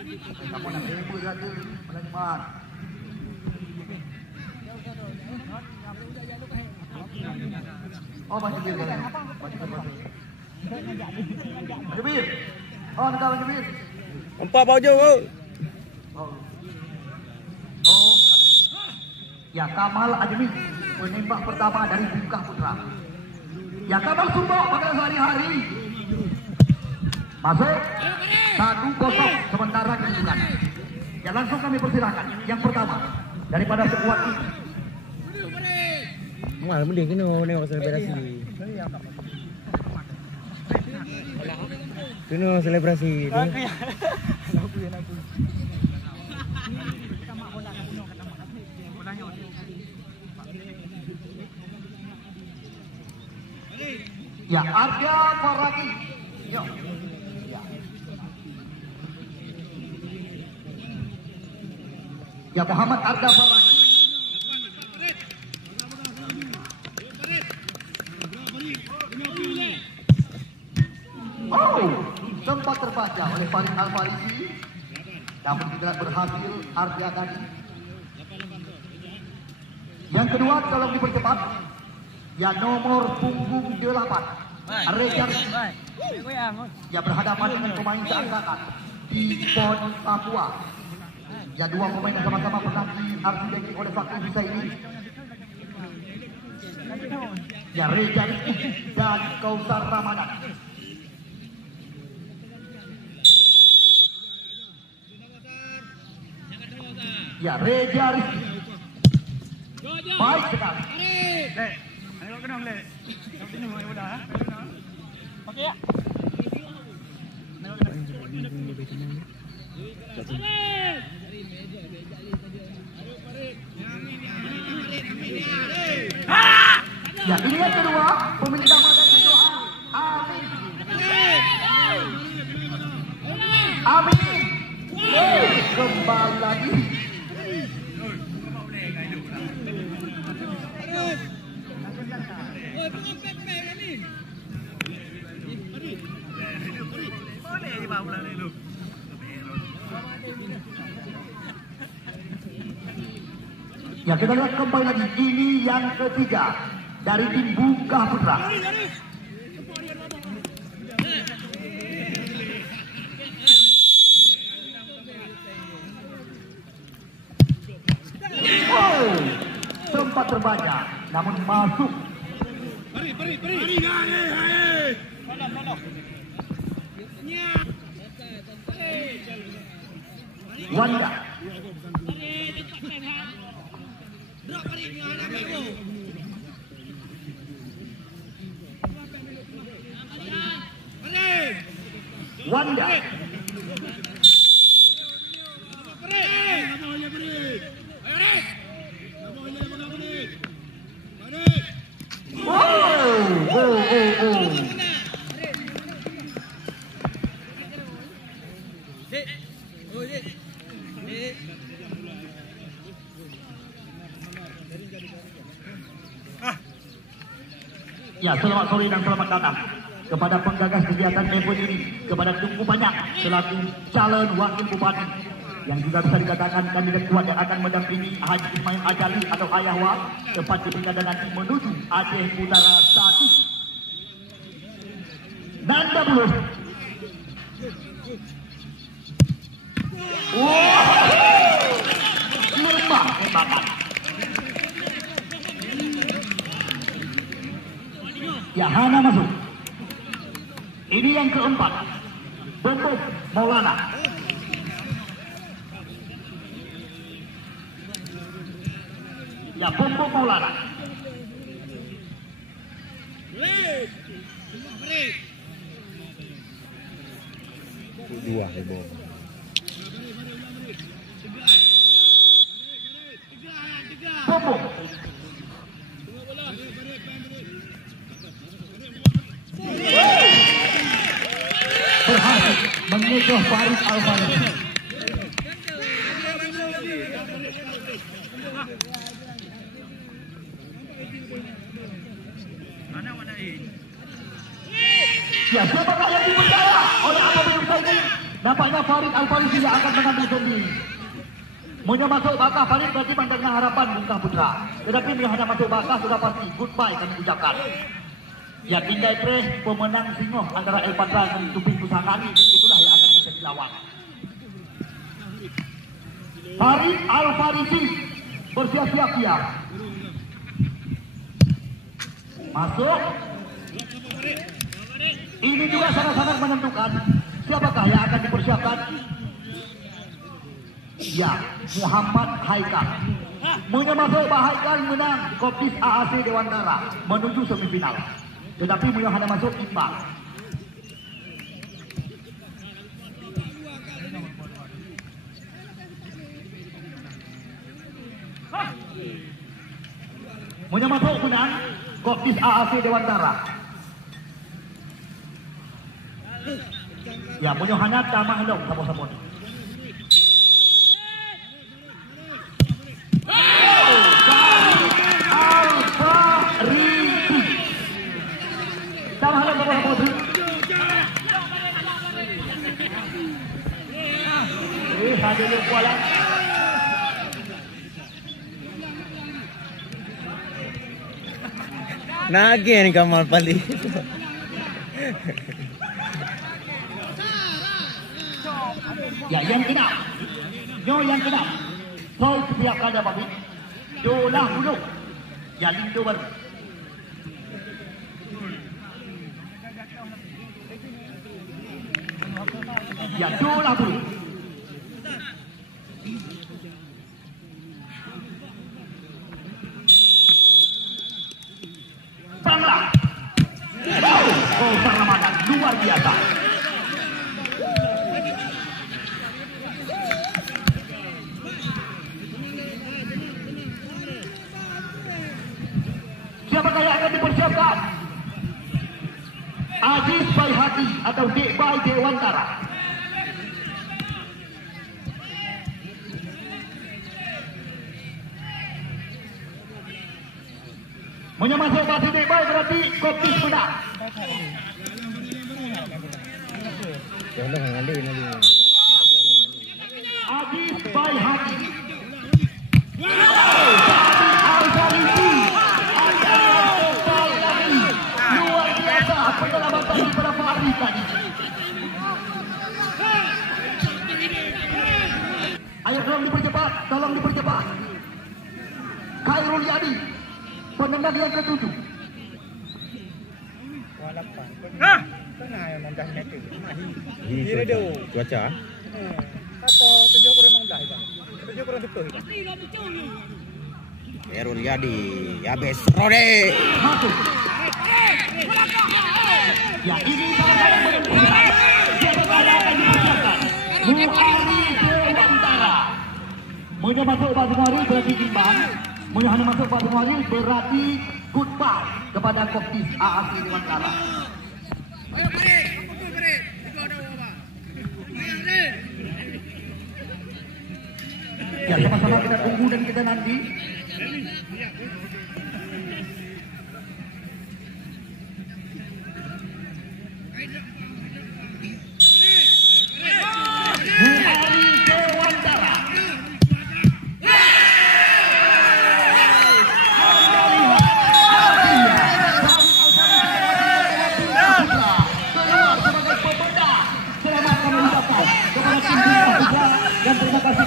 Kamu nak ibu saja menikmat. Oh masih bir kan? Masih bir. Oh nak masih bir. Empat baju. Oh. Ya Kamal Admi penembak pertama dari Bungkah Putra. Ya Kamal Sumbok pada sehari-hari. Masuk 1-0 sementara kedudukan. Ya langsung kami persilahkan yang pertama daripada sekuat ini. Malah mending kena nengok selebrasi. Kena selebrasi. Ya Arya Faragi. Yo. Ya Muhammad Arda Faragi. Oh, sempat terbaca oleh Farid Al-Farisi, namun tidak berhasil Arda tadi. Yang kedua kalau dipercepat, ya nomor punggung 8, Rejar, ya berhadapan dengan pemain seangkatan di PON Papua. Ya dua pemain yang sama-sama pernah diartikan oleh Fakri Bisa ini. Ya Rejar dan Kausar Ramadan. Ya Rejar baik sekali. Ayo kena boleh. Ini mau mudah. Okey ya. Ya ini yang kedua peminta makan doa. Amin. Amin. Kembali lagi. Ya kita lihat kembali lagi, ini yang ketiga dari tim Bungkah Putra. Oh, sempat terbaca, namun masuk. Wanda. Wanda. Ya, selamat sore dan selamat datang kepada penggagas kegiatan event ini, kepada Tunggu Banyak selaku calon wakil bupati yang juga bisa dikatakan kandidat kuat yang akan mendampingi Haji Ismail Ajali atau Ayahwa tepat di pilkada nanti menuju Aceh Utara 1. Nanda Bulus. Lembah tembakan. Ya Hana masuk. Ini yang keempat. Bentuk Maulana. Ya Bentuk Maulana. Dua heboh. Bentuk. Berhasil mengecoh Farid Al-Farisi. Ya siapakah yang dipercaya oleh Abu Bakar ini? Nampaknya Farid Al-Farisi yang akan mengambil sendiri. Maunya masuk bakah Farid berarti pandangnya harapan Bungkah Putra. Tetapi bila hanya masuk bakah sudah pasti goodbye kami ucapkan. Ya tinggal press pemenang Singoh antara El Patra dan Tuping Pusangani. Itulah yang akan menjadi lawan. Farid Al-Farisi bersiap-siap dia. Masuk. Ini juga sangat-sangat menentukan siapakah yang akan dipersiapkan. Ya, Muhammad Haikal. Maunya masuk Pak Haikal menang Koptis AAC Dewantara menuju semifinal. Tetapi Maunya hanya masuk imbang. Maunya masuk menang Koptis AAC Dewantara. Ya, Maunya hanya tamah dong sama-sama. Ada yang kuala. Nage ni Kamal Pali. Ya, yang kena. Yang kena. Kau pihak kada babi. Dolah bulu. Ya, lindo baru. Ya, dolah bulu. Bangla. Oh, Ramadan luar biasa. Siapakah yang akan dipersiapkan? Aziz Baihaqi atau Dek Bai Dewantara. Masuk batu Dek Bai berarti Koptis menang. Aziz Baihaqi. Luar biasa penyelamatan daripada Farid tadi. Ayo tolong dipercepat. Khairul Yadi, penendang yang ke-7. Cuaca. Atau 7:15 Bang. 7:10 Bang. Khairul Yadi, Yabes Rode. Masuk. Ya, ini sangat menentukan. Siapa yang akan dipersiapkan? Muari Dewantara. Maunya masuk Pak Sumari berarti imbang. Maunya hanya masuk Pak Sumari berarti goodbye kepada Koptis AAC Dewantara. Ya, sama-sama kita tunggu dan kita nanti. Muari Dewantara. Dan terima kasih